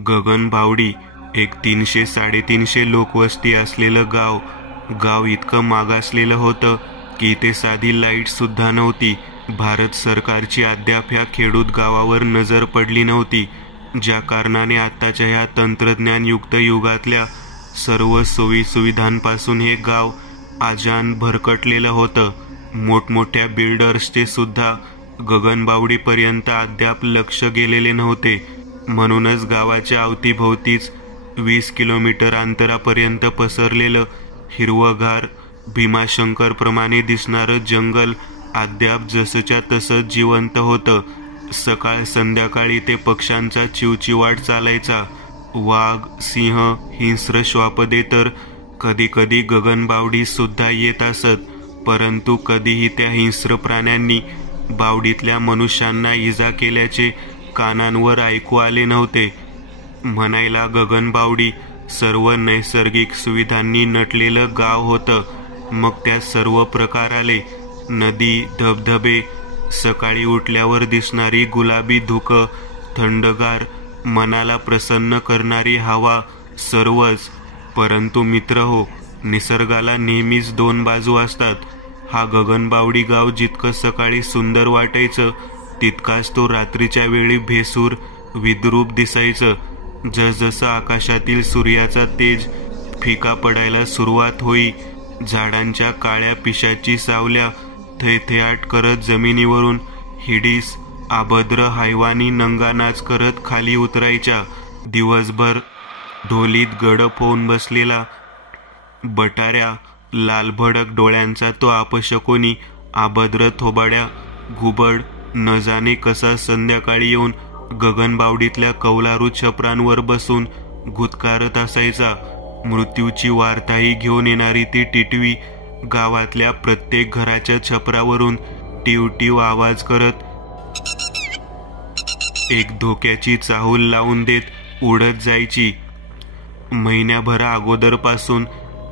गगनबावडी एक 300-350 लोकवस्ती असलेलं गाव इतकं मागासलेलं होतं की इथे साधी लाईट सुद्धा नव्हती. भारत सरकारची अद्याप ह्या खेडूत गावावर नजर पडली नव्हती, ज्या कारणाने आत्ताच्या ह्या तंत्रज्ञानयुक्त युगातल्या सर्व सोयीसुविधांपासून हे गाव आजान भरकटलेलं होतं. मोठमोठ्या बिल्डर्सचे सुद्धा गगनबावडीपर्यंत अद्याप लक्ष गेलेले नव्हते. म्हणूनच गावाच्या अवतीभोवतीच 20 किलोमीटर अंतरापर्यंत पसरलेलं हिरवगार भीमाशंकरप्रमाणे दिसणारं जंगल अद्याप जसंच्या तसंच जिवंत होतं. सकाळ संध्याकाळी ते पक्ष्यांचा चिवचिवाट चालायचा. वाघ, सिंह, हिंस्र श्वापदे तर कधी गगनबावडीत सुद्धा येत असत, परंतु कधीही त्या हिंस्र प्राण्यांनी बावडीतल्या मनुष्यांना इजा केल्याचे कानांवर ऐकू आले नव्हते. म्हणायला गगनबावडी सर्व नैसर्गिक सुविधांनी नटलेलं गाव होतं. मग त्यात सर्व प्रकार आले. नदी, धबधबे, सकाळी उठल्यावर दिसणारी गुलाबी धुकं, थंडगार मनाला प्रसन्न करणारी हवा, सर्वच. परंतु मित्र हो, निसर्गाला नेहमीच 2 बाजू असतात. हा गगनबावडी गाव जितकं सकाळी सुंदर वाटायचं, तितकाच तो रात्रीच्या वेळी भेसूर विद्रूप दिसायचं. जसजसं आकाशातील सूर्याचा तेज फिका पडायला सुरुवात होई, झाडांच्या काळ्या पिशाची सावल्या थैथयाट करत जमिनीवरून हिडीस अभद्र हैवानी नंगानाच करत खाली उतरायच्या. दिवसभर ढोलीत गडप होऊन बसलेला बटाऱ्या लालभडक डोळ्यांचा तो अपशकुनी अभद्र थोबाड्या घुबड न जाणे कसा संध्याकाळी येऊन गगनबावडीतल्या कौलारू छपरांवर बसून गुदकारत असायचा. मृत्यूची वार्ताही घेऊन येणारी ती टिटवी गावातल्या प्रत्येक घराच्या छपरावरून टिवटिव आवाज करत एक धोक्याची चाहूल लावून देत उडत जायची. महिन्याभरा अगोदरपासून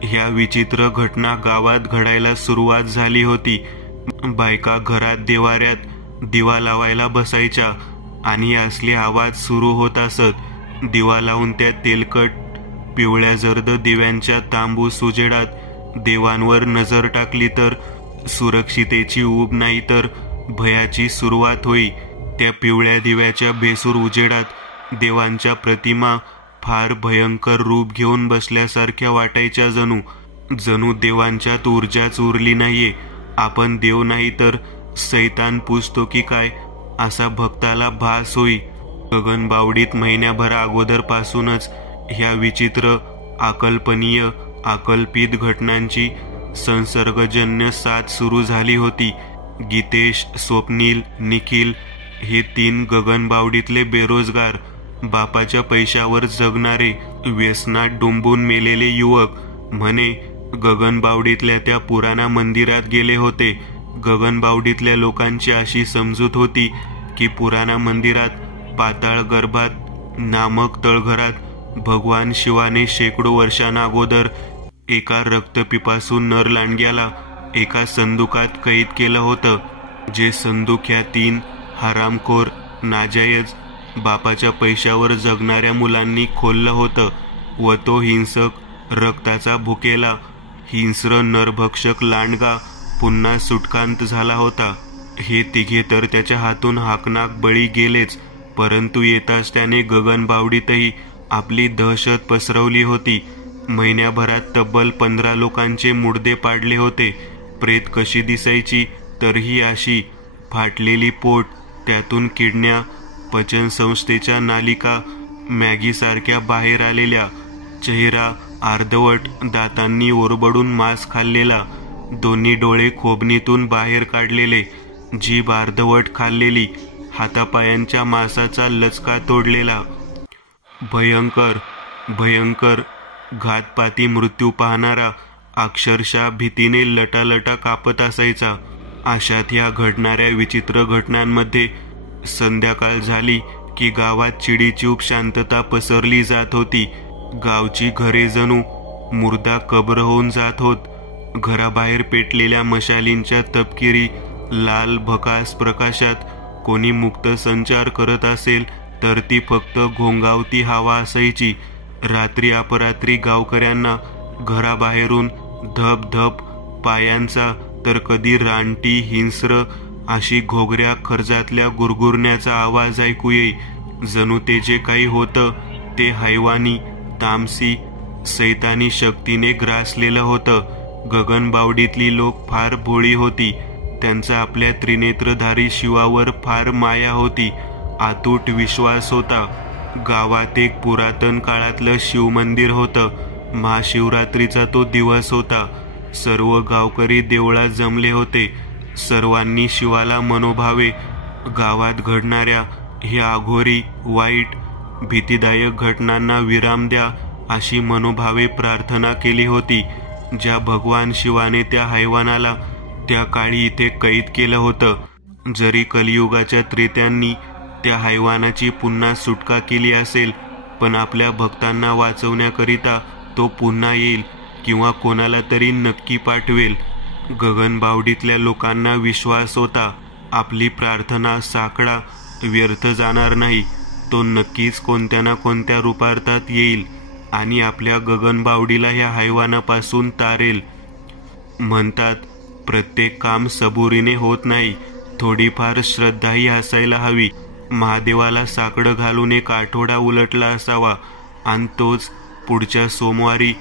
ह्या विचित्र घटना गावात घडायला सुरुवात झाली होती. बायका घरात देवाऱ्यात दिवा लावायला बसायच्या आणि असले आवाज सुरू होत असत. दिवा लावून त्या तेलकट पिवळ्या जर्द दिव्यांच्या तांबूस उजेडात देवांवर नजर टाकली तर सुरक्षितेची ऊब नाही तर भयाची सुरुवात होई. त्या पिवळ्या दिव्याच्या भेसूर उजेडात देवांच्या प्रतिमा फार भयंकर रूप घेऊन बसल्यासारख्या वाटायच्या. जणू देवांच्यात ऊर्जाच उरली नाहीये. आपण देव नाही तर सैतान पूजतो की काय, असा भक्ताला भास होई. गगनबावडीत महिन्याभरा अगोदरपासूनच ह्या विचित्र अकल्पनीय अकल्पित घटनांची संसर्गजन्य साथ सुरू झाली होती. गीतेश, स्वप्नील, निखिल हे 3 गगनबावडीतले बेरोजगार, बापाच्या पैशावर जगणारे, व्यसनात डुंबून मेलेले युवक म्हणे गगनबावडीतल्या त्या पुराणा मंदिरात गेले होते. गगनबावडीतल्या लोकांची अशी समजूत होती की पुराणा मंदिरात पाताळ गर्भात नामक तळघरात भगवान शिवाने शेकडो वर्षांअगोदर एका रक्तपिपासू नर लांडग्याला एका संदुकात कैद केलं होतं. जे संदूक ह्या 3 हरामखोर नाजायज बापाच्या पैशावर जगणाऱ्या मुलांनी खोललं होतं व तो हिंसक रक्ताचा भुकेला हिंस्र नरभक्षक लांडगा पुन्हा सुटकांत झाला होता. हे तिघे तर त्याच्या हातून हाकनाक बळी गेलेच, परंतु येताच त्याने गगनबावडीतही आपली दहशत पसरवली होती. महिन्याभरात तब्बल 15 लोकांचे मुडदे पाडले होते. प्रेत कशी दिसायची तर ही अशी: फाटलेली पोट, त्यातून किडण्या, पचनसंस्थेच्या नालिका मॅगीसारख्या बाहेर आलेल्या, चेहरा अर्धवट, दातांनी ओरबडून मांस खाल्लेला, दोन्ही डोळे खोबणीतून बाहेर काढलेले, जीभ अर्धवट खाल्लेली, हातापायांच्या मांसाचा लचका तोडलेला. भयंकर भयंकर घातपाती मृत्यू पाहणारा अक्षरशः भीतीने लटालटा कापत असायचा. अशात ह्या घडणाऱ्या विचित्र घटनांमध्ये संध्याकाळ झाली की गावात चिडीचूप शांतता पसरली जात होती. गावची घरे जणू मुर्दा कब्र होऊन जात होत. घराबाहेर पेटलेल्या मशालींच्या तपकिरी लाल भकास प्रकाशात कोणी मुक्त संचार करत असेल तर ती फक्त घोंगावती हवा असायची. रात्री अपरात्री गावकऱ्यांना घराबाहेरून धप धप पायांचा तर कधी रानटी हिंस्र अशी घोगऱ्या खर्जातल्या गुरगुरण्याचा आवाज ऐकू येई. जणू ते जे काही होतं ते हैवानी तामसी सैतानी शक्तीने ग्रासलेलं होतं. गगनबावडीतली लोक फार भोळी होती. त्यांचा आपल्या त्रिनेत्रधारी शिवावर फार माया होती, अतूट विश्वास होता. गावात एक पुरातन काळातलं शिवमंदिर होतं. महाशिवरात्रीचा तो दिवस होता. सर्व गावकरी देवळात जमले होते. सर्वांनी शिवाला मनोभावे गावात घडणाऱ्या ह्या अघोरी वाईट भीतीदायक घटनांना विराम द्या अशी मनोभावे प्रार्थना केली होती. ज्या भगवान शिवाने त्या हैवानाला त्या काळी इथे कैद केलं होतं, जरी कलियुगाच्या त्रेत्यांनी त्या हैवानाची पुन्हा सुटका केली असेल, पण आपल्या भक्तांना वाचवण्याकरिता तो पुन्हा येईल किंवा कोणाला तरी नक्की पाठवेल. गगनबावडीतल्या लोकांना विश्वास होता, आपली प्रार्थना साकडा व्यर्थ जाणार नाही. तो नक्कीच कोणत्या ना कोणत्या रूपार्थात येईल आणि आपल्या गगनबावडीला ह्या हैवानापासून तारेल. म्हणतात, प्रत्येक काम सबुरीने होत नाही, थोडीफार श्रद्धाही असायला हवी. महादेवाला साकडं घालून एक आठवडा उलटला असावा आणि तोच पुढच्या सोमवारी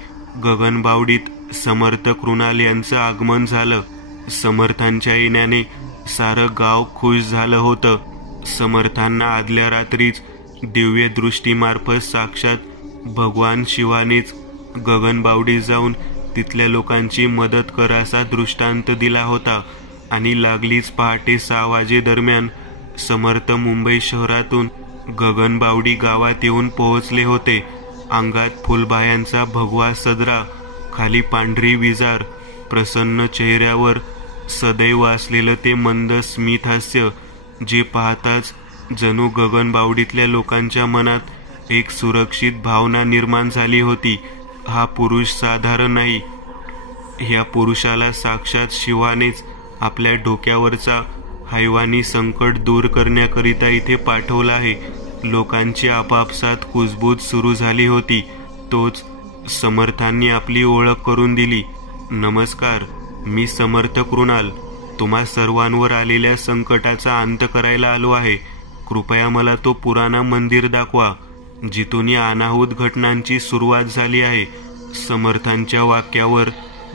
गगनबावडीत समर्थ कृणाल यांचं आगमन झालं. समर्थांच्या येण्याने सारं गाव खुश झालं होतं. समर्थांना आदल्या रात्रीच दिव्य दृष्टीमार्फत साक्षात भगवान शिवानेच गगनबावडी जाऊन तिथल्या लोकांची मदत कर असा दृष्टांत दिला होता आणि लागलीच पहाटे 6 वाजेदरम्यान समर्थ मुंबई शहरातून गगनबावडी गावात येऊन पोहोचले होते. अंगात फुलबायांचा भगवा सदरा, खाली पांढरी विजार, प्रसन्न चेहऱ्यावर सदैव असलेलं ते मंद स्मित हास्य, जे पाहताच जणू गगनबावडीतल्या लोकांच्या मनात एक सुरक्षित भावना निर्माण झाली होती. हा पुरुष साधारण नाही. ह्या पुरुषाला साक्षात शिवानेच आपल्या डोक्यावरचा हैवानी संकट दूर करण्याकरिता इथे पाठवलं आहे. लोकांची आपापसात कुजबूज सुरू झाली होती. तोच समर्थांनी आपली ओळख करून दिली. नमस्कार, मी समर्थ कृणाल. तुम्हा सर्वांवर आलेल्या संकटाचा अंत करायला आलो आहे. कृपया मला तो पुराणा मंदिर दाखवा, जिथून या अनाहूत घटनांची सुरुवात झाली आहे. समर्थांच्या वाक्यावर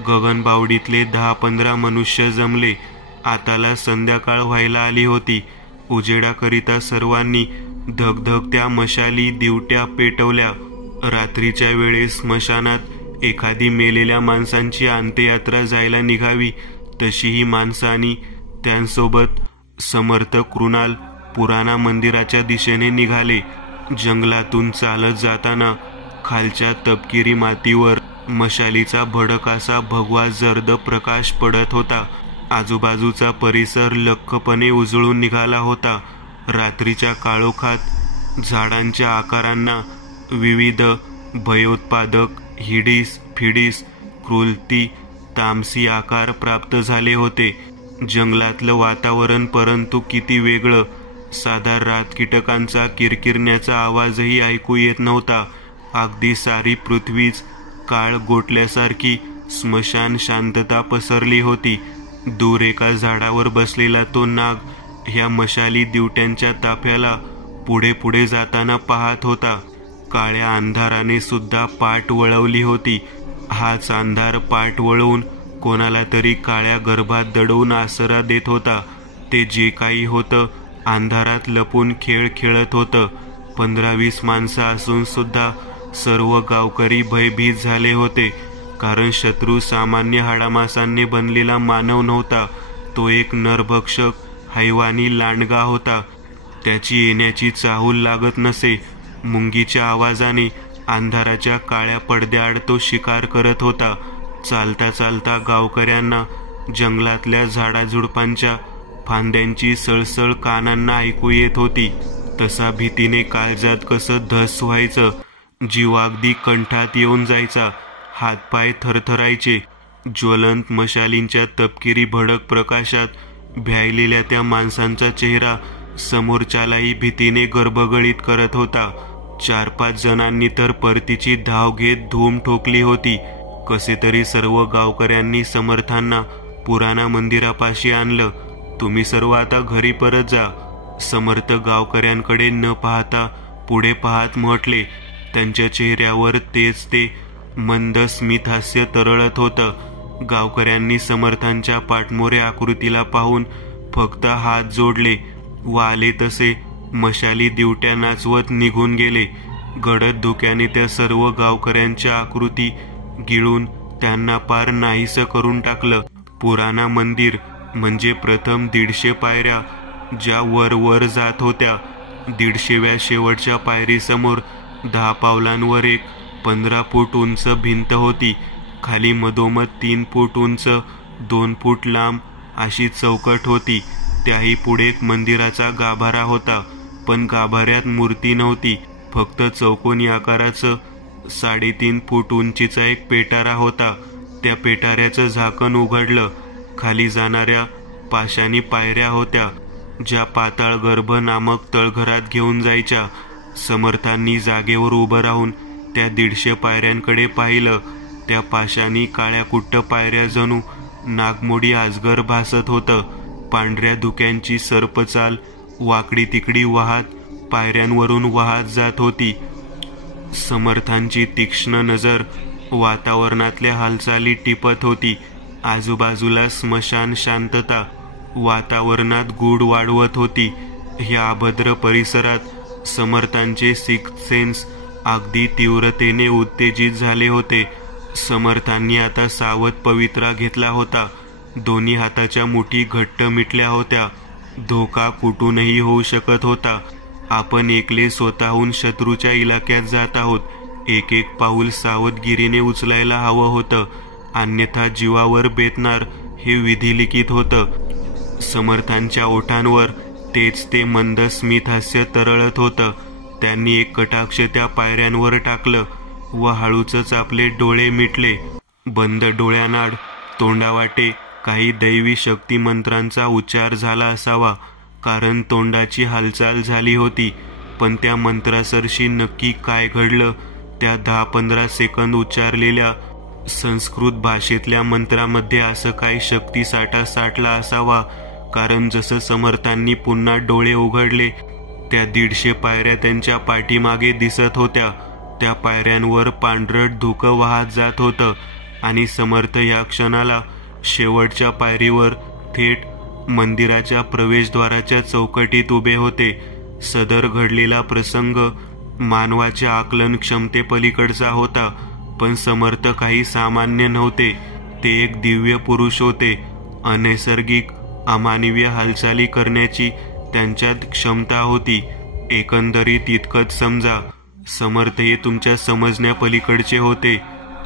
गगनबावडीतले 10-15 मनुष्य जमले. आताला संध्याकाळ व्हायला आली होती. उजेडाकरिता सर्वांनी धगधगत्या मशाली दिवट्या पेटवल्या. रात्रीच्या वेळेस स्मशानात एखादी मेलेल्या माणसांची अंत्ययात्रा जायला निघावी, तशी ही माणसं आणि त्यांसोबत समर्थ कृणाल पुराणा मंदिराच्या दिशेने निघाले. जंगलातून चालत जाताना खालच्या तपकिरी मातीवर मशालीचा भडक असा भगवा जर्द प्रकाश पडत होता. आजूबाजूचा परिसर लख्खपणे उजळून निघाला होता. रात्रीच्या काळोखात झाडांच्या आकारांना विविध भयोत्पादक हिडीस फिडीस क्रूलती तामसी आकार प्राप्त झाले होते. जंगलातलं वातावरण परंतु किती वेगळं. साधा रातकीटकांचा किरकिरण्याचा आवाजही ऐकू येत नव्हता. अगदी सारी पृथ्वीच काळ गोठल्यासारखी स्मशान शांतता पसरली होती. दूर एका झाडावर बसलेला तो नाग ह्या मशाली दिवट्यांच्या ताफ्याला पुढे पुढे जाताना पाहत होता. काळ्या अंधाराने सुद्धा पाठ वळवली होती. हाच अंधार पाठ वळवून कोणाला तरी काळ्या गर्भात दडवून आसरा देत होता. ते जे काही होतं अंधारात लपून खेळ खेळत होतं. 15-20 माणसं असून सुद्धा सर्व गावकरी भयभीत झाले होते, कारण शत्रू सामान्य हाडामासांनी बनलेला मानव नव्हता. तो एक नरभक्षक हैवानी लांडगा होता. त्याची येण्याची चाहूल लागत नसे. मुंगीच्या आवाजाने अंधाराच्या काळ्या पडद्याआड तो शिकार करत होता. चालता चालता गावकऱ्यांना जंगलातल्या झाडाझुडपांच्या फांद्यांची सळसळ कानांना ऐकू येत होती. तसा भीतीने काळजात कसं धस व्हायचं. जीव अगदी कंठात येऊन जायचा. हातपाय थरथरायचे. ज्वलंत मशालींच्या तपकिरी भडक प्रकाशात भ्यायलेल्या त्या माणसांचा चेहरा समोरच्यालाही भीतीने गर्भगळीत करत होता. 4-5 जणांनी तर परतीची धाव घेत धूम ठोकली होती. कसे तरी सर्व गावकऱ्यांनी समर्थांना पुराणा मंदिरापाशी आणलं. तुम्ही सर्व आता घरी परत जा. समर्थ गावकऱ्यांकडे न पाहता पुढे पाहत म्हटले. त्यांच्या चेहऱ्यावर तेच ते मंद स्मितहास्य तरळत होतं. गावकऱ्यांनी समर्थांच्या पाठमोऱ्या आकृतीला पाहून फक्त हात जोडले व आले तसे मशाली दिवट्या नाचवत निघून गेले. गडद धुक्याने त्या सर्व गावकऱ्यांच्या आकृती गिळून त्यांना पार नाहीसं करून टाकलं. पुराणा मंदिर म्हणजे प्रथम 150 पायऱ्या ज्या वर वर जात होत्या. 150व्या शेवटच्या पायरीसमोर 10 पावलांवर एक 15 फूट उंच भिंत होती. खाली मधोमध 3 फूट उंच 2 फूट लांब अशी चौकट होती. त्याही पुढे एक मंदिराचा गाभारा होता, पण गाभाऱ्यात मूर्ती नव्हती. फक्त चौकोनी आकाराचं 3.5 फूट उंचीचा एक पेटारा होता. त्या पेटाऱ्याचं झाकण उघडलं. खाली जाणाऱ्या पाषाणी पायऱ्या होत्या, ज्या पाताळ गर्भ नामक तळघरात घेऊन जायच्या. समर्थांनी जागेवर उभं राहून त्या 150 पायऱ्यांकडे पाहिलं. त्या पाषाणी काळ्या कुट्ट पायऱ्या जणू नागमोडी अजगर भासत होतं. पांढऱ्या धुक्यांची सर्पचाल वाकडी तिकडी वाहत पायऱ्यांवरून वाहत जात होती. समर्थांची तीक्ष्ण नजर वातावरणातल्या हालचाली टिपत होती. आजूबाजूला स्मशान शांतता वातावरणात गूढ वाढवत होती. ह्या अभद्र परिसरात समर्थांचे सिक्स्थ सेन्स अगदी तीव्रतेने उत्तेजित झाले होते. समर्थांनी आता सावध पवित्रा घेतला होता. दोन्ही हाताच्या मुठी घट्ट मिटल्या होत्या. धोका कुठूनही होऊ शकत होता. आपण एकले स्वतःहून शत्रूच्या इलाक्यात जात आहोत. एक एक पाऊल सावधगिरीने उचलायला हवं होतं, अन्यथा जीवावर बेतणार हे विधिलिखित होतं. समर्थांच्या ओठांवर तेच ते मंद स्मितहास्य तरळत होतं. त्यांनी एक कटाक्ष त्या पायऱ्यांवर टाकलं व हळूच आपले डोळे मिटले. बंद डोळ्यानाड तोंडावाटे काही दैवी शक्ती मंत्रांचा उच्चार झाला असावा, कारण तोंडाची हालचाल झाली होती. पण त्या मंत्रासरशी नक्की काय घडलं? त्या 10-15 सेकंद उच्चारलेल्या संस्कृत भाषेतल्या मंत्रामध्ये असं काही शक्तिसाठा साठला असावा, कारण जसं समर्थांनी पुन्हा डोळे उघडले त्या 150 पायऱ्या त्यांच्या पाठीमागे दिसत होत्या. त्या पायऱ्यांवर पांढरट धुकं वाहत जात होतं आणि समर्थ या क्षणाला शेवटच्या पायरीवर थेट मंदिराच्या प्रवेशद्वाराच्या चौकटीत उभे होते. सदर घडलेला प्रसंग मानवाच्या आकलन क्षमतेपलीकडचा होता, पण समर्थ काही सामान्य नव्हते. ते एक दिव्य पुरुष होते. अनैसर्गिक अमानवीय हालचाली करण्याची त्यांच्यात क्षमता होती. एकंदरीत इतकंच समजा, समर्थ हे तुमच्या समजण्यापलीकडचे होते.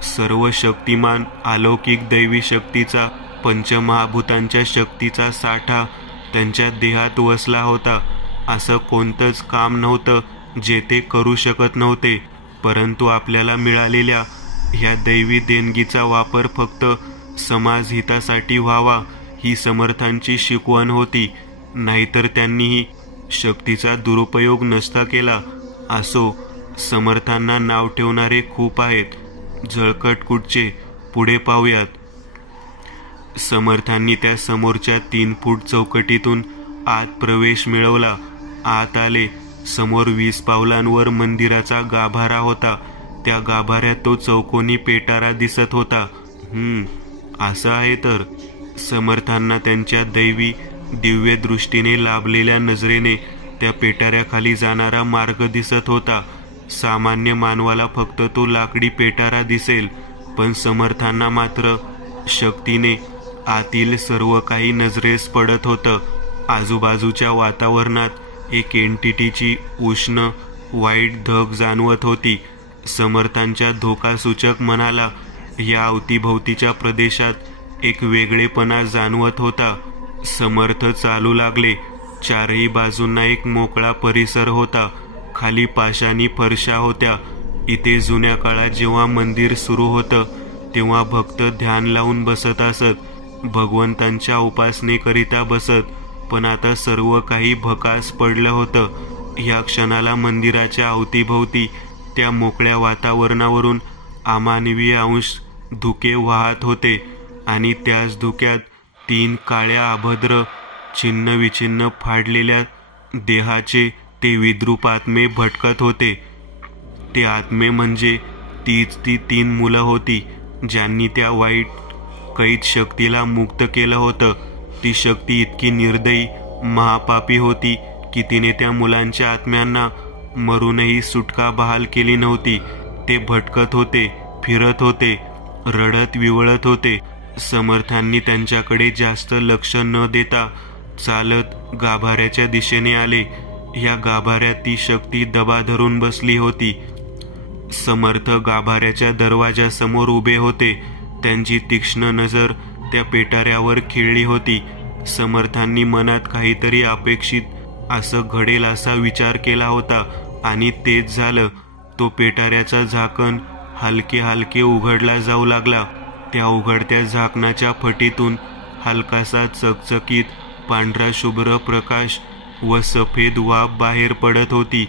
सर्व शक्तिमान अलौकिक दैवी शक्तीचा, पंचमहाभूतांच्या शक्तीचा साठा त्यांच्या देहात वसला होता. असं कोणतंच काम नव्हतं जे ते करू शकत नव्हते. परंतु आपल्याला मिळालेल्या ह्या दैवी देणगीचा वापर फक्त समाजहितासाठी व्हावा ही समर्थांची शिकवण होती. नाहीतर त्यांनीही शक्तीचा दुरुपयोग नसता केला. असो, समर्थांना नाव ठेवणारे खूप आहेत. झळकट कुठचे? पुढे पाहूयात. समर्थांनी त्या समोरच्या 3 फूट चौकटीतून आत प्रवेश मिळवला. आत आले. समोर 20 पावलांवर मंदिराचा गाभारा होता. त्या गाभाऱ्यात तो चौकोनी पेटारा दिसत होता. असं आहे तर. समर्थांना त्यांच्या दैवी दिव्य दृष्टीने लाभलेल्या नजरेने त्या पेटाऱ्याखाली जाणारा मार्ग दिसत होता. सामान्य मानवाला फक्त तो लाकडी पेटारा दिसेल, पण समर्थांना मात्र शक्तीने आतील सर्व काही नजरेस पडत होतं. आजूबाजूच्या वातावरणात एक एंटिटीची उष्ण वाईट धग जाणवत होती. समर्थांच्या धोकासूचक मनाला या अवतीभोवतीच्या प्रदेशात एक वेगळेपणा जाणवत होता. समर्थ चालू लागले. चारही बाजूंना एक मोकळा परिसर होता. खाली पाषाणी फरशा होत्या. इथे जुन्या काळात जेव्हा मंदिर सुरू होतं तेव्हा भक्त ध्यान लावून बसत असत. भगवंतांच्या उपासनेकरिता बसत. पण आता सर्व काही भकास पडलं होतं. या क्षणाला मंदिराच्या अवतीभोवती त्या मोकळ्या वातावरणावरून अमानवीय अंश धुके वाहत होते आणि त्याच धुक्यात 3 काळ्या अभद्र छिन्न विछिन्न फाडलेल्या देहाचे ते विद्रूप आत्मे भटकत होते. ते आत्मे म्हणजे तीच ती 3 मुलं होती ज्यांनी त्या वाईट कैद शक्तीला मुक्त केलं होतं. ती शक्ती इतकी निर्दयी महापापी होती की तिने त्या मुलांच्या आत्म्यांना मरूनही सुटका बहाल केली नव्हती. ते भटकत होते, फिरत होते, रडत विवळत होते. समर्थांनी त्यांच्याकडे जास्त लक्ष न देता चालत गाभाऱ्याच्या दिशेने आले. या गाभाऱ्यात ती शक्ती दबा धरून बसली होती. समर्थ गाभाऱ्याच्या दरवाजासमोर उभे होते. त्यांची तीक्ष्ण नजर त्या पेटाऱ्यावर खिळली होती. समर्थांनी मनात काहीतरी अपेक्षित असं घडेल असा विचार केला होता आणि तेच झालं. तो पेटाऱ्याचा झाकण हलके हलके उघडला जाऊ लागला. त्या उघडत्या झाकणाच्या फटीतून हलकासा चकचकीत पांढरा शुभ्र प्रकाश व सफेद वाफ बाहेर पडत होती.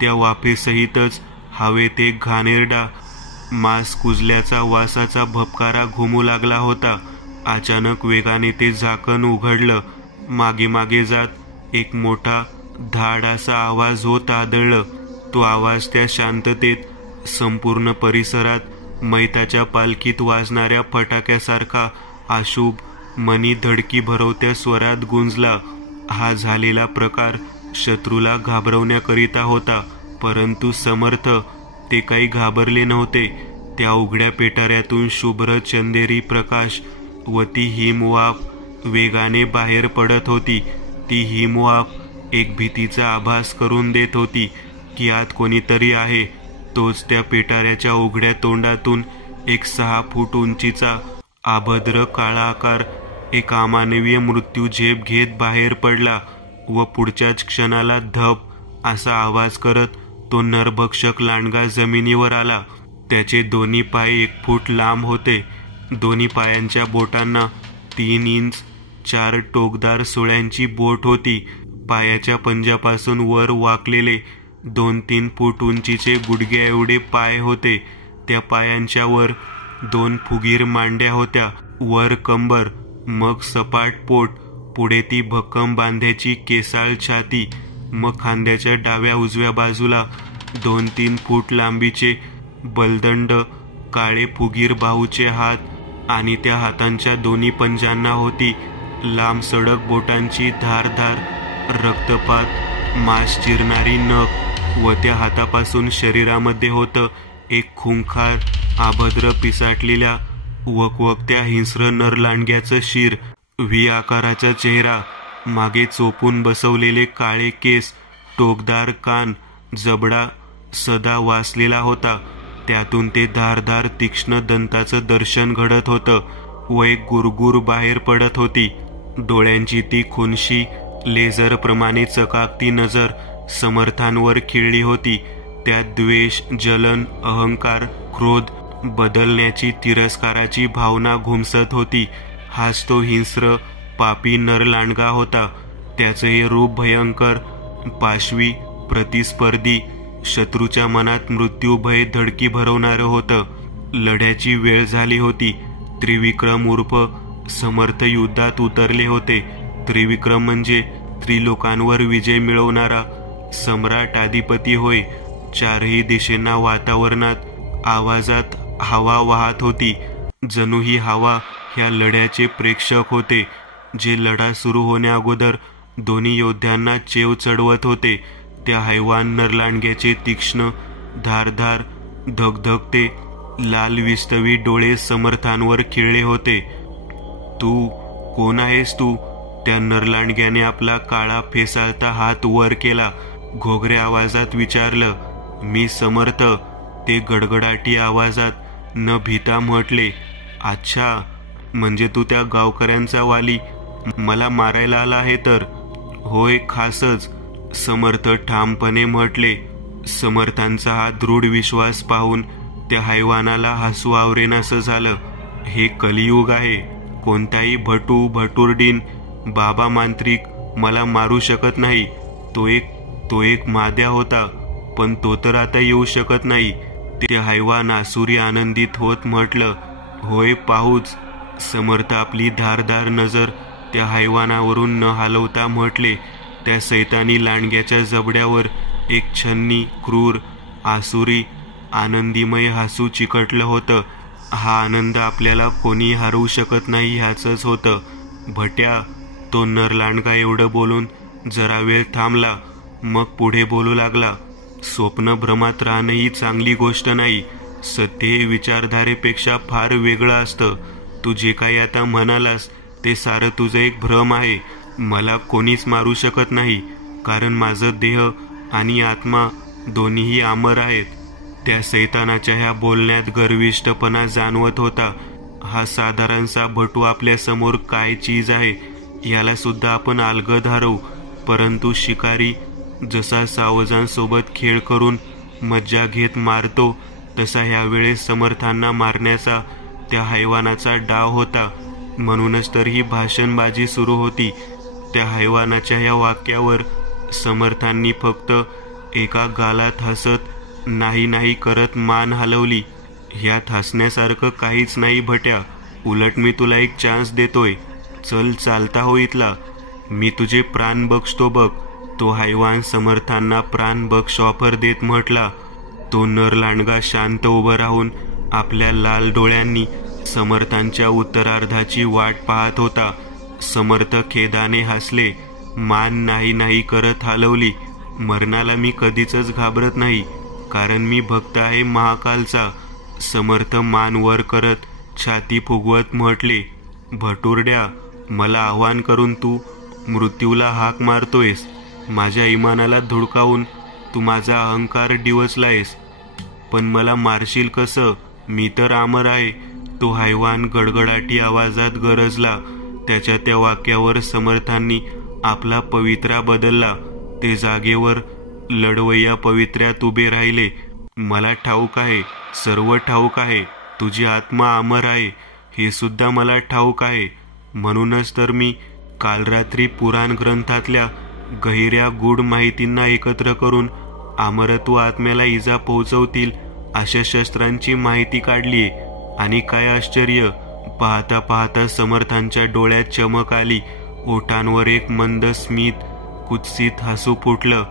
त्या वाफेसहितच हवेत एक घाणेरडा मांस कुजल्याचा वासाचा भपकारा घुमू लागला होता. अचानक वेगाने ते झाकण उघडलं. मागे मागे जात एक मोठा धाड असा आवाज होत आदळलं. तो आवाज त्या शांततेत संपूर्ण परिसरात मैताच्या पालखीत वाजणाऱ्या फटाक्यासारखा अशुभ मनी धडकी भरवत्या स्वरात गुंजला. हा झालेला प्रकार शत्रूला घाबरवण्याकरिता होता, परंतु समर्थ ते काही घाबरले नव्हते. त्या उघड्या पेटाऱ्यातून शुभ्र चंदेरी प्रकाश व ती हिमवाफ वेगाने बाहेर पडत होती. ती हिमवाफ एक भीतीचा आभास करून देत होती की आत कोणीतरी आहे. तोच त्या पेटाऱ्याच्या उघड्या तोंडातून एक 6 फूट उंचीचा अभद्र काळा आकार एक अमानवीय मृत्यू झेप घेत बाहेर पडला व पुढच्याच क्षणाला धप असा आवाज करत तो नरभक्षक लांडगा जमिनीवर आला. त्याचे दोन्ही पाय 1 फूट लांब होते. दोन्ही पायांच्या बोटांना 3 इंच 4 टोकदार सुळ्यांची बोट होती. पायाच्या पंजापासून वर वाकलेले 2-3 फूट उंचीचे गुडघ्या एवढे पाय होते. त्या पायांच्या वर 2 फुगीर मांड्या होत्या. वर कंबर, मग सपाट पोट, पुढे ती भक्कम बांध्याची केसाळ छाती, मग खांद्याच्या डाव्या उजव्या बाजूला 2-3 फूट लांबीचे बलदंड काळे फुगीर बाहूचे हात आणि त्या हातांच्या दोन्ही पंजांना होती लांब सडक बोटांची धारदार रक्तपात मांस चिरणारी नख व त्या हातापासून शरीरामध्ये होतं एक खुंखार अभद्र पिसाटलेल्या वकवकत्या हिंस्र नरलांडग्याचं शिर. व्ही आकाराचा चेहरा, मागे चोपून बसवलेले काळे केस, टोकदार कान, जबडा सदा वासलेला होता. त्यातून ते धारदार तीक्ष्ण दंताचं दर्शन घडत होतं व एक गुरगुर बाहेर पडत होती. डोळ्यांची ती खुनशी लेझरप्रमाणे चकाकती नजर समर्थांवर खिळली होती. त्यात द्वेष, जलन, अहंकार, क्रोध, बदलण्याची, तिरस्काराची भावना घुमसत होती. हाच तो हिंस्र पापी नरलांडगा होता. त्याचं हे रूप भयंकर, पाशवी, प्रतिस्पर्धी, शत्रूच्या मनात मृत्यू भय धडकी भरवणारं होतं. लढ्याची वेळ झाली होती. त्रिविक्रम उर्फ समर्थ युद्धात उतरले होते. त्रिविक्रम म्हणजे त्रिलोकांवर विजय मिळवणारा सम्राट अधिपती होय. चारही दिशेंना वातावरणात आवाजात हवा वाहत होती. जणू ही हवा ह्या लढ्याचे प्रेक्षक होते, जे लढा सुरू होण्या अगोदर दोन्ही योद्ध्यांना चेव चढवत होते. त्या हैवान नरलांडग्याचे तीक्ष्ण, धारधार, धगधगते, लाल विस्तवी डोळे समर्थांवर खिळले होते. तू कोण आहेस तू? त्या नरलांडग्याने आपला काळा फेसाळता हात वर केला. घोगऱ्या आवाजात विचारलं. मी समर्थ. ते गडगडाटी आवाजात न भीता म्हटले. अच्छा, म्हणजे तू त्या गावकऱ्यांचा वाली, मला मारायला आला आहे तर? होय, खासच, समर्थ ठामपणे म्हटले. समर्थांचा हा दृढ विश्वास पाहून त्या हैवानाला हसू आवरेनासं झालं. हे कलियुग आहे. कोणताही भटू, भटुरडीन, बाबा मांत्रिक मला मारू शकत नाही. तो एक माद्या होता, पण तो तर आता येऊ शकत नाही. ते हैवान आसुरी आनंदित होत म्हटलं, होय पाहूच. समर्थ आपली धारदार नजर त्या हैवानावरून न हलवता म्हटले, त्या सैतानी लांडग्याच्या जबड्यावर एक छन्नी, क्रूर, आसुरी, आनंदीमय हसू चिकटलं होतं. हा आनंद आपल्याला कोणी हरवू शकत नाही ह्याचंच होतं. भट्या, तो नर लांडगा एवढं बोलून जरा वेळ थांबला, मग पुढे बोलू लागला. स्वप्न भ्रमात राहणं ही चांगली गोष्ट नाही. सत्य हे विचारधारेपेक्षा फार वेगळं असतं. तू जे काही आता म्हणालास ते सारं तुझं एक भ्रम आहे. मला कोणीच मारू शकत नाही, कारण माझं देह आणि आत्मा दोन्हीही अमर आहेत. त्या सैतानाच्या ह्या बोलण्यात गर्विष्ठपणा जाणवत होता. हा साधारणसा भटू आपल्या समोर काय चीज आहे याला सुद्धा आपण अलगद हरवू, परंतु शिकारी जसा सावजांसोबत खेळ करून मज्जा घेत मारतो, तसा ह्यावेळेस समर्थांना मारण्याचा त्या हैवानाचा डाव होता. म्हणूनच तर ही भाषणबाजी सुरू होती. त्या हैवानाच्या ह्या वाक्यावर समर्थांनी फक्त एका गालात हसत नाही नाही करत मान हलवली. ह्यात हसण्यासारखं काहीच नाही भट्या. उलट मी तुला एक चान्स देतोय. चल, चालता हो इथला. मी तुझे प्राण बक्षतो बघ. तो हैवान समर्थांना प्राण बक्ष ऑफर देत म्हटला. तो नर लांडगा शांत उभं राहून आपल्या लाल डोळ्यांनी समर्थांच्या उत्तरार्धाची वाट पाहत होता. समर्थ खेदाने हसले, मान नाही नाही करत हलवली. मरणाला मी कधीच घाबरत नाही, कारण मी भक्त आहे महाकालचा. समर्थ मान वर करत छाती फुगवत म्हटले, भटुरड्या, मला आव्हान करून तू मृत्यूला हाक मारतोयस. माझ्या इमानाला धुडकावून तू माझा अहंकार डिवचलायस. पण मला मारशील कसं? मी तर अमर आहे. तो हैवान गडगडाटी आवाजात गरजला. त्याच्या त्या वाक्यावर समर्थांनी आपला पवित्रा बदलला. ते जागेवर लढवय्या पवित्र्यात उभे राहिले. मला ठाऊक आहे, सर्व ठाऊक आहे. तुझी आत्मा अमर आहे हे सुद्धा मला ठाऊक आहे. म्हणूनच तर मी काल रात्री पुराण ग्रंथातल्या गहिऱ्या गूढ माहितींना एकत्र करून अमरत्व आत्म्याला इजा पोहोचवतील अशा शस्त्रांची माहिती काढलीये. आणि काय आश्चर्य, पाहता पाहता समर्थांच्या डोळ्यात चमक आली. ओठांवर एक मंद स्मित, कुत्सित हसू फुटलं.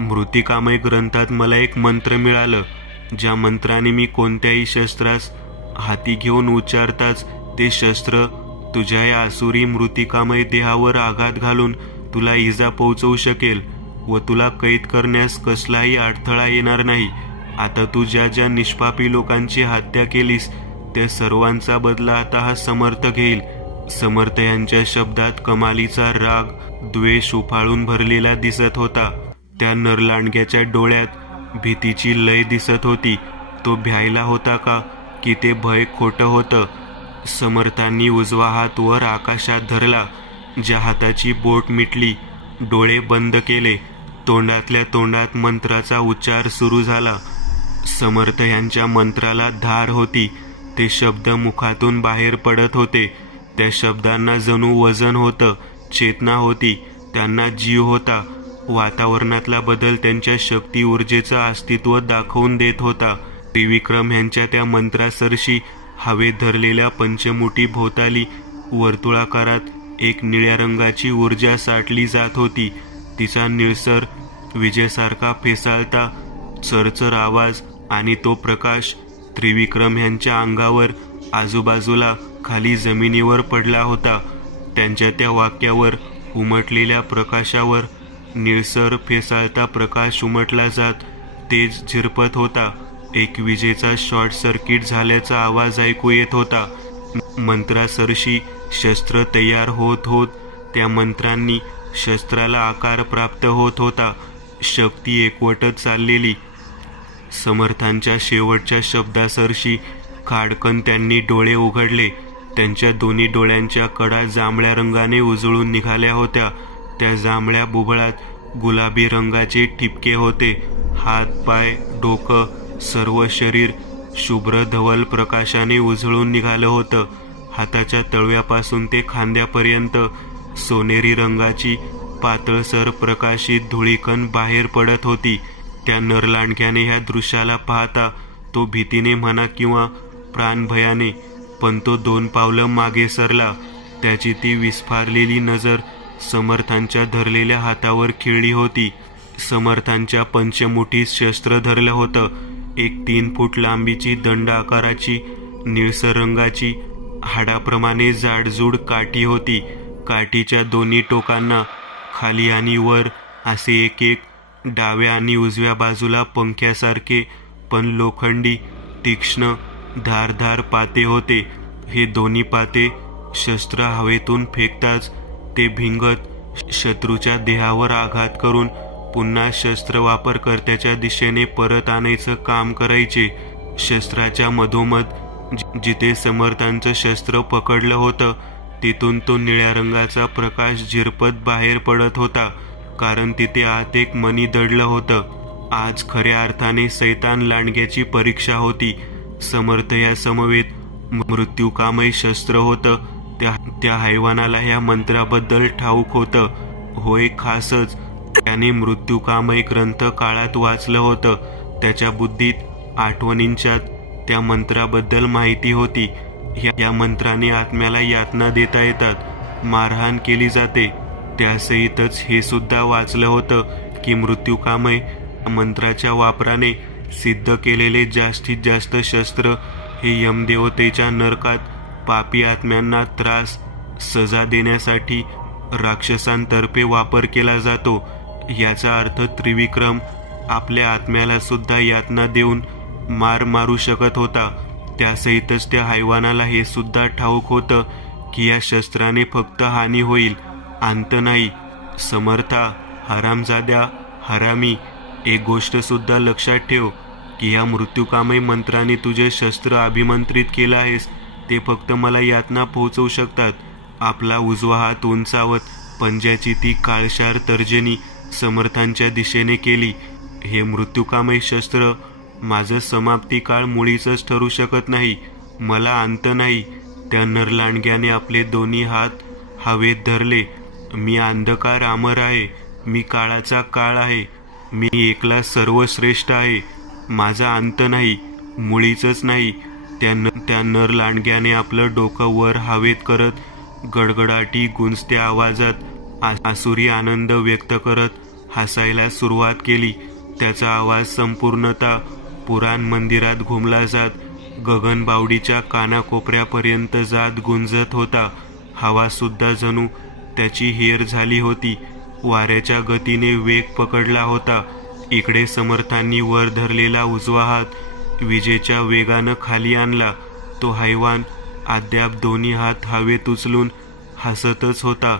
मृतिकामय ग्रंथात मला एक मंत्र मिळालं, ज्या मंत्राने मी कोणत्याही शस्त्रास हाती घेऊन उच्चारताच ते शस्त्र तुझ्या या आसुरी मृतिकामय देहावर आघात घालून तुला इजा पोहोचवू शकेल व तुला कैद करण्यास कसलाही अडथळा येणार नाही. आता तू ज्या ज्या निष्पापी लोकांची हत्या केलीस त्या सर्वांचा बदला आता हा समर्थ घेईल. समर्थ यांच्या शब्दात कमालीचा राग, द्वेष उफाळून भरलेला दिसत होता. त्या नरलांडग्याच्या डोळ्यात भीतीची लय दिसत होती. तो भ्यायला होता का, की ते भय खोटं होतं? समर्थांनी उजवा हात वर आकाशात धरला. ज्या हाताची बोट मिटली, डोळे बंद केले. तोंडातल्या तोंडात मंत्राचा उच्चार सुरू झाला. समर्थ यांच्या मंत्राला धार होती. ते शब्द मुखातून बाहेर पडत होते. त्या शब्दांना जणू वजन होतं, चेतना होती, त्यांना जीव होता. वातावरणातला बदल त्यांच्या शक्ती ऊर्जेचं अस्तित्व दाखवून देत होता. त्रिविक्रम यांच्या त्या मंत्रासरशी हवेत धरलेल्या पंचमुठी भोवताली वर्तुळाकारात एक निळ्या रंगाची ऊर्जा साठली जात होती. तिचा निळसर विजेसारखा फेसाळता चरचर आवाज आणि तो प्रकाश त्रिविक्रम यांच्या अंगावर, आजूबाजूला, खाली जमिनीवर पडला होता. त्यांच्या त्या वाक्यावर उमटलेल्या प्रकाशावर निळसर फेसाळता प्रकाश उमटला जात तेज झिरपत होता. एक विजेचा शॉर्ट सर्किट झाल्याचा आवाज ऐकू येत होता. मंत्रासरशी शस्त्र तयार होत होत त्या मंत्रांनी शस्त्राला आकार प्राप्त होत होता. शक्ती एकवटत चाललेली. समर्थांच्या शेवटच्या शब्दासरशी खाडकन त्यांनी डोळे उघडले. त्यांच्या दोन्ही डोळ्यांच्या कडा जांभळ्या रंगाने उजळून निघाल्या होत्या. त्या जांभळ्या बुबळात गुलाबी रंगाचे ठिपके होते. हात, पाय, डोकं, सर्व शरीर शुभ्र धवल प्रकाशाने उजळून निघालं होतं. हाताच्या तळव्यापासून ते खांद्यापर्यंत सोनेरी रंगाची पातळसर प्रकाशित धुळीकण बाहेर पडत होती. त्या नरलांडग्याने ह्या दृश्याला पाहता तो भीतीने म्हणा किंवा प्राणभयाने, पण तो 2 पावलं मागे सरला. त्याची ती विस्फारलेली नजर समर्थांच्या धरलेल्या हातावर खिळली होती. समर्थांच्या पंचमुठीत शस्त्र धरलं होतं. एक 3 फूट लांबीची दंड आकाराची निळसर रंगाची हाडाप्रमाणे जाडजूड काठी होती. काठीच्या दोन्ही टोकांना खाली आणि वर असे एक डाव्या आणि उजव्या बाजूला पंख्यासारखे पण लोखंडी तीक्ष्ण धारधार पाते होते. हे दोन्ही पाते शस्त्र हवेतून फेकताच ते भिंगत शत्रूच्या देहावर आघात करून पुन्हा शस्त्र वापरकर्त्याच्या दिशेने परत आणायचं काम करायचे. शस्त्राच्या मधोमध जिथे समर्थांचं शस्त्र पकडलं होतं तिथून तो निळ्या रंगाचा प्रकाश झिरपत बाहेर पडत होता, कारण तिथे आत एक मणी दडलं होतं. आज खऱ्या अर्थाने सैतान लांडग्याची परीक्षा होती. समर्थ या समवेत मृत्यूकामय शस्त्र होतं. त्या हैवानाला ह्या मंत्राबद्दल ठाऊक होतं. होय, खासच त्याने मृत्यूकामय ग्रंथ काळात वाचलं होतं. त्याच्या बुद्धीत आठवणींच्या त्या मंत्राबद्दल माहिती होती. या मंत्राने आत्म्याला यातना देता येतात, मारहाण केली जाते. त्यासहितच हे सुद्धा वाचलं होतं की मृत्यूकामय मंत्राच्या वापराने सिद्ध केलेले जास्तीत जास्त शस्त्र हे यमदेवतेच्या नरकात पापी आत्म्यांना त्रास सजा देण्यासाठी राक्षसांतर्फे वापर केला जातो. याचा अर्थ त्रिविक्रम आपल्या आत्म्याला सुद्धा यातना देऊन मार मारू शकत होता. त्यासहितच त्या हैवानाला हे सुद्धा ठाऊक होतं की या शस्त्राने फक्त हानी होईल, अंत नाही. समर्था, हरामजाद्या, हरामी, एक गोष्ट सुद्धा लक्षात ठेव की या मृत्यूकामय मंत्राने तुझे शस्त्र अभिमंत्रित केलं आहेस ते फक्त मला यातना पोहोचवू शकतात. आपला उजवा हात उंचावत पंजाची ती काळशार तर्जनी समर्थांच्या दिशेने केली. हे मृत्यूकामय शस्त्र माझं समाप्ती काळ मुळीच ठरू शकत नाही, मला अंत नाही. त्या नरलांडग्याने आपले दोन्ही हात हवेत धरले. मी अंधकार अमर आहे, मी काळाचा काळ आहे, मी एकला सर्वश्रेष्ठ आहे, माझा अंत नाही, मुळीच नाही. त्या नरलांडग्याने आपलं डोकं वर हवेत करत गडगडाटी गुंजत्या आवाजात आसुरी आनंद व्यक्त करत हसायला सुरुवात केली. त्याचा आवाज संपूर्णतः पुराण मंदिरात घुमला जात गगनबावडीच्या कानाकोपऱ्यापर्यंत जात गुंजत होता. हवा सुद्धा जणू त्याची हेर झाली होती. वाऱ्याच्या गतीने वेग पकडला होता. इकडे समर्थांनी वर धरलेला उजवा हात विजेच्या वेगानं खाली आणला. तो हैवान अद्याप दोन्ही हात हवेत उचलून हसतच होता.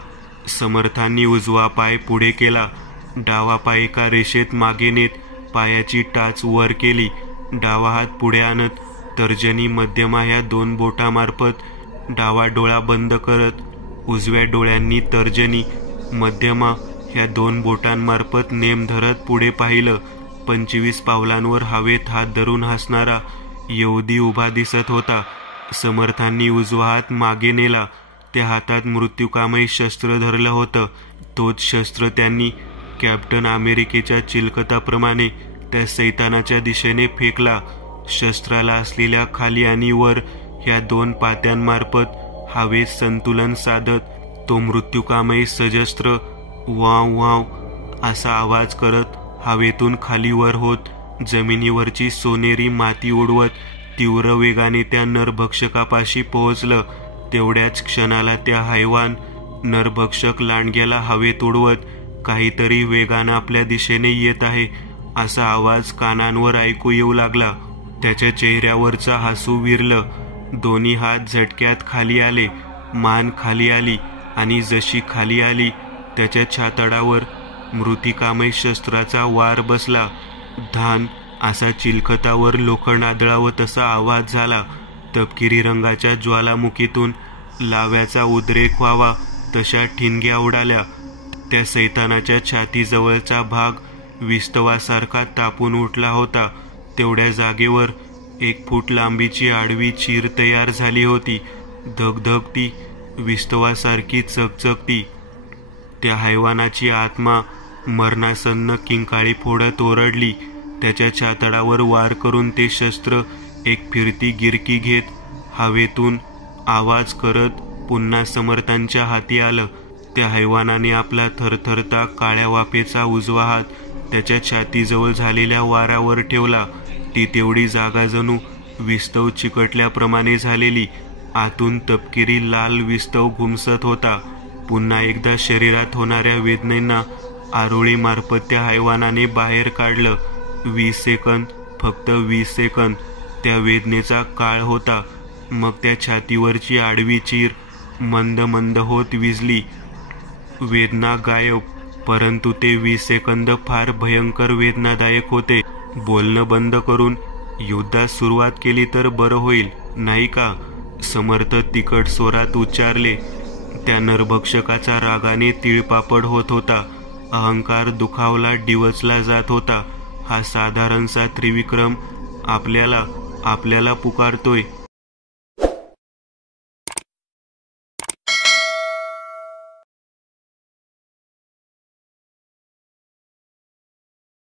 समर्थांनी उजवा पाय पुढे केला. डावा पाय एका रेषेत मागे नेत पायाची टाच वर केली. डावा हात पुढे आणत तर्जनी मध्यमा ह्या 2 बोटामार्फत डावा डोळा बंद करत उजव्या डोळ्यांनी तर्जनी मध्यमा ह्या 2 बोटांमार्फत नेम धरत पुढे पाहिलं. 25 पावलांवर हवेत हात धरून हसणारा यहुदी उभा दिसत होता. समर्थांनी उजवा हात मागे नेला. त्या हातात मृत्यूकामय शस्त्र धरलं होतं. तोच शस्त्र त्यांनी कॅप्टन अमेरिकेच्या चिलकताप्रमाणे त्या सैतानाच्या दिशेने फेकला. शस्त्राला असलेल्या खाली आणि वर ह्या 2 पात्यांमार्फत हवेत संतुलन साधत तो मृत्यूकामय सशस्त्र वाव वाव असा आवाज करत हवेतून खाली वर होत जमिनीवरची सोनेरी माती उडवत तीव्र वेगाने त्या नरभक्षकापाशी पोहोचलं. तेवढ्याच क्षणाला त्या हैवान नरभक्षक लांडग्याला हवेत उडवत काहीतरी वेगानं आपल्या दिशेने येत आहे असा आवाज कानांवर ऐकू येऊ लागला. त्याच्या चेहऱ्यावरचा हसू विरलं. दोन्ही हात झटक्यात खाली आले. मान खाली आली आणि जशी खाली आली त्याच्या छातडावर मृत्यूकामय शस्त्राचा वार बसला. धान असा चिलखतावर लोखंड आदळावं तसा आवाज झाला. तपकिरी रंगाच्या ज्वालामुखीतून लाव्याचा उद्रेक व्हावा तशा ठिणग्या उडाल्या. त्या सैतानाच्या छातीजवळचा भाग विस्तवासारखा तापून उठला होता. तेवढ्या जागेवर 1 फूट लांबीची आडवी चीर तयार झाली होती. धगधगती विस्तवासारखी चकचकती. त्या हैवानाची आत्मा मरणासन्न किंकाळी फोडत ओरडली. त्याच्या छातडावर वार करून ते शस्त्र एक फिरती गिरकी घेत हवेतून आवाज करत पुन्हा समर्थांच्या हाती आलं. त्या हैवानाने आपला थरथरता काळ्या वाफेचा उजवा हात त्याच्या छातीजवळ झालेल्या वारावर ठेवला. ती तेवढी जागा जणू विस्तव चिकटल्याप्रमाणे झालेली. आतून तपकिरी लाल विस्तव घुमसत होता. पुन्हा एकदा शरीरात होणाऱ्या वेदनेंना आरोळी मार्फत त्या हैवानाने बाहेर काढलं. 20 सेकंद, फक्त 20 सेकंद त्या वेदनेचा काळ होता. मग त्या छातीवरची आडवी चीर मंद मंद होत विझली. वेदना गायब, परंतु ते 20 सेकंद फार भयंकर वेदनादायक होते. बोलणं बंद करून युद्धास सुरुवात केली तर बरं होईल, नाही का? समर्थ तिखट स्वरात उच्चारले. त्या नरभक्षकाचा रागाने तिळपापड होत होता. अहंकार दुखावला, डिवचला जात होता. हा साधारणसा त्रिविक्रम आपल्याला पुकारतोय.